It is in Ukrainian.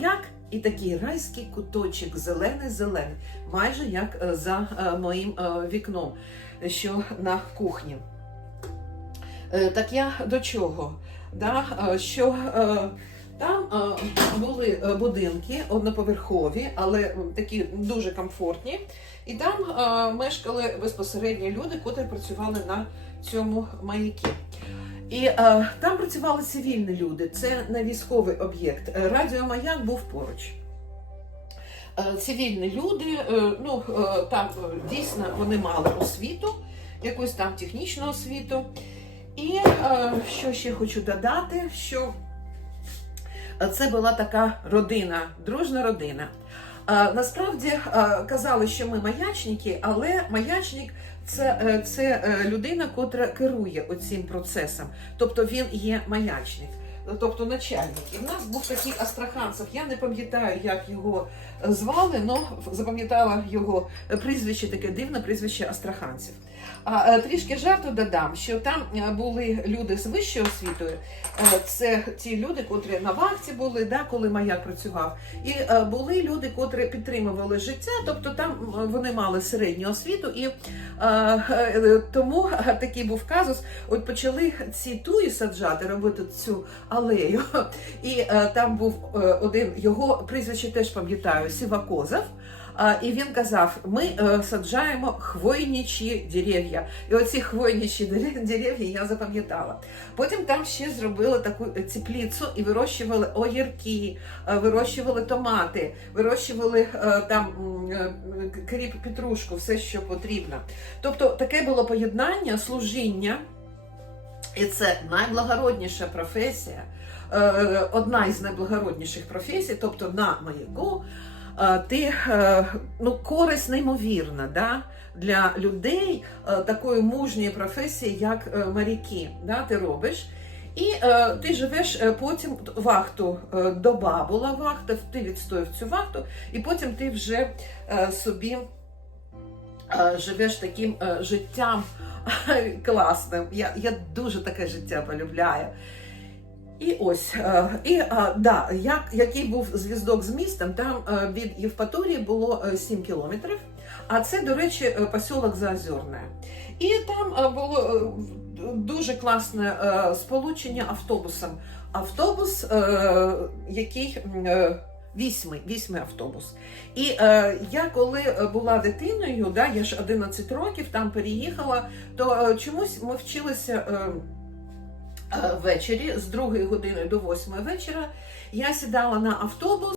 Як і такий райський куточок, зелений-зелений, майже як е, за е, моїм е, вікном, що на кухні. Так я до чого? Да? Що там були будинки одноповерхові, але такі дуже комфортні. І там мешкали безпосередньо люди, котрі працювали на цьому маякі. І е, там працювали цивільні люди, це не військовий об'єкт. Е, Радіомаяк був поруч. Е, цивільні люди, е, ну там дійсно вони мали освіту, якусь там технічну освіту. І що ще хочу додати, що це була така родина, дружна родина. Насправді казали, що ми маячники, але маячник це, е, це е, людина, котра керує оцим процесом. Тобто він є маячник, тобто начальник. І в нас був такий астраханцев. Я не пам'ятаю, як його звали, але запам'ятала його прізвище, таке дивне прізвище астраханців. А е, трішки жарту додам, що там е, були люди з вищою освітою. Е, Це ті люди, котрі на вахті були, да, коли маяк працював. І е, були люди, котрі підтримували життя, тобто там вони мали середню освіту, і е, е, тому е, такий був казус. От почали ці туї саджати, робити цю алею. І е, там був е, один його прізвище теж пам'ятаю, Сівакозов. І він казав: ми е, саджаємо хвойничі дерев'я. І оці хвойничі дере- дерев'я я запам'ятала. Потім там ще зробили таку теплицю і вирощували огірки, вирощували томати, вирощували там кріп, петрушку, все, що потрібно. Тобто таке було поєднання служіння, і це найблагородніша професія, е, одна із найблагородніших професій, тобто на маяку. е, Ти е, ну, користь неймовірна да? для людей такої мужньої професії, як моряки. Да? Ти робиш. І е, ти живеш потім вахту, доба була вахта, ти відстояв цю вахту, і потім ти вже е, собі е, живеш таким е, життям класним. Я, я дуже таке життя полюбляю. І ось, е, і е, да, як, який був зв'язок з містом, там е, від Євпаторії було е, 7 кілометрів, а це, до речі, посілок Заозерне. І там було дуже класне сполучення автобусом. Автобус, який вісьмий, вісьмий автобус. І е, я коли е, була дитиною, да, я ж 11 років там переїхала, то е, чомусь ми вчилися. Е, е, Ввечері з 2 години до 8 вечора я сідала на автобус.